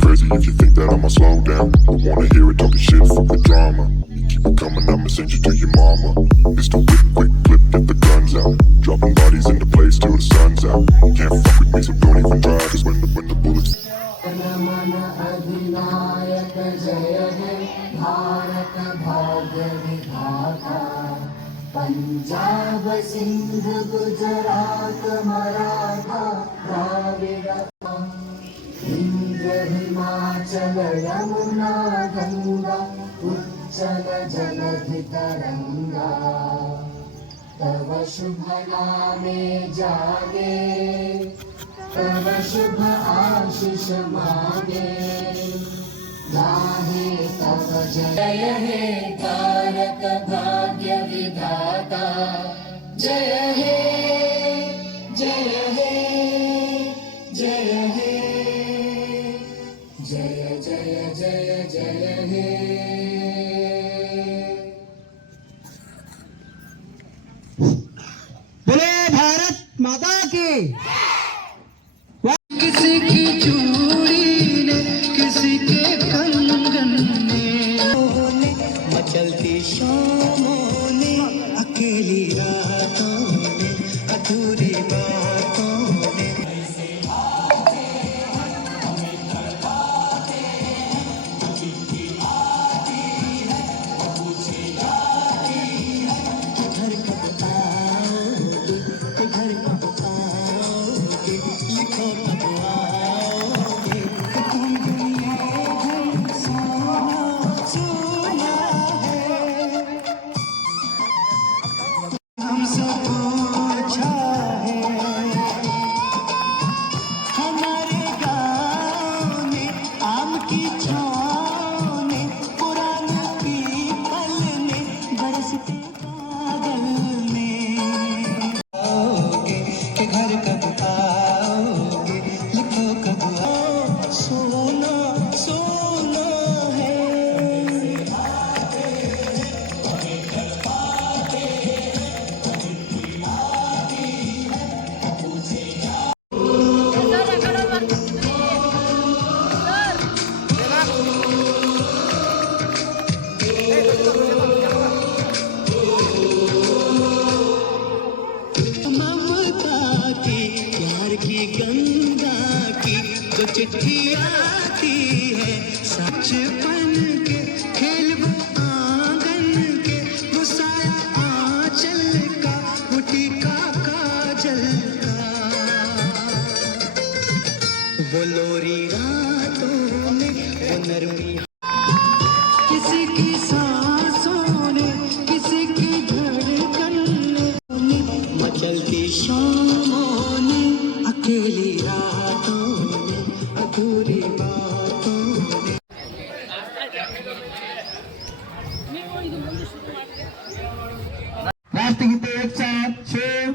crazy if you think that I'ma slow down. Don't wanna hear it talking shit for the drama. Coming out and send you to your mama. Used to whip the guns out. Dropping bodies in the place till the sun's out. Can't fuck with me, so don't even try to when the bullets fly up unless we die. ವಿನಮ್ರವಾಗಿ ಕೇಳಿಕೊಳ್ಳುತ್ತೇನೆ. पंजाब सिंध गुजरात मराठा द्राविड इंद्र हिमाचल यमुना गंगा उच्चल जलधि तरंगा तव शुभ नामे जागे तव शुभ आशीष मागे गाहे तव जय हे तारक भाग्य विधाता जय हे जय हे जय हे जय जय जय जय हे। बोले भारत माता की। किसी की चूड़ी ने किसी के कंगन ने मचलती शामों ने अकेली रातों ने अधूरी बातों ने घर कब आओगे घर कब आओगे लिखो कब आओगे तुम दुनिया घर सोना है हम सब पूछा है हमारे गाँव में आम की छाँव में पुराने पीपल में बरसते बादल में आओगे कि घर कब आओगे लिखो कब आओ सोना सोना है। ममता की प्यार की गंगा की जो चिट्ठी आती है सचपन के खेल वो आंगन के वो साया आंचल का वो टीका काजल का वो लोरी रातों में वो नरमी किसी की सांसों ने किसी की धड़कन ने मचलती शामों ने अकेली रातों ने अधूरी बातों ने। राष्ट्रगीत एक साथ शुरू।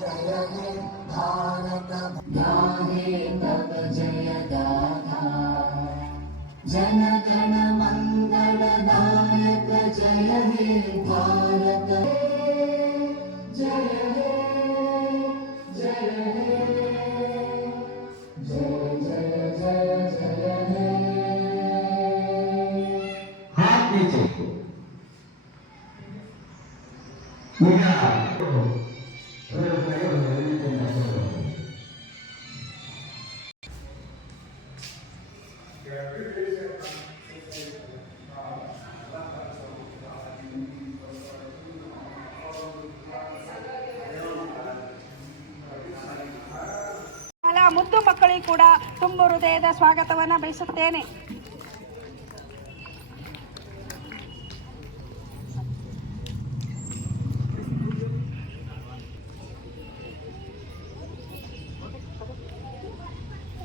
जय हे भारत गाहे तव जय गाथा जन गण मंगलदायक जय हे भारत जय हे जय हे जय जय जय जय हे। हाथ नीचे ಕೂಡ ತುಂಬು ಹೃದಯದ ಸ್ವಾಗತವನ್ನು ಬಯಸುತ್ತೇನೆ.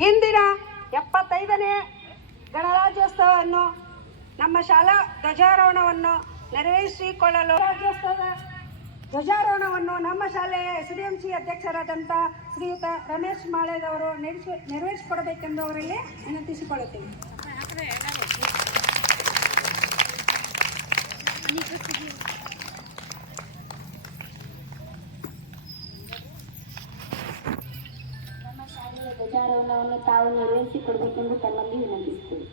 ಇಂದಿನ 75ನೇ ಗಣರಾಜ್ಯೋತ್ಸವವನ್ನು ನಮ್ಮ ಶಾಲಾ ಧ್ವಜಾರೋಹಣವನ್ನು ನೆರವೇರಿಸಿಕೊಳ್ಳಲು ರಾಜ್ಯೋತ್ಸವದ ಧ್ವಜಾರೋಹಣವನ್ನು ನಮ್ಮ ಶಾಲೆಯ SDMC ಅಧ್ಯಕ್ಷರಾದಂಥ ಶ್ರೀಯುತ ರಮೇಶ್ ಮಾಳೆದವರು ನೆರವೇರಿಸಿಕೊಡಬೇಕೆಂದು ಅವರಲ್ಲಿ ವಿನಂತಿಸಿಕೊಳ್ಳುತ್ತೇವೆ. ನಮ್ಮ ಶಾಲೆಯ ಧ್ವಜಾರೋಹಣವನ್ನು ತಾವು ನೆರವೇರಿಸಿಕೊಡಬೇಕೆಂದು ತಮ್ಮಲ್ಲಿ ವಿನಂತಿಸುತ್ತೇವೆ.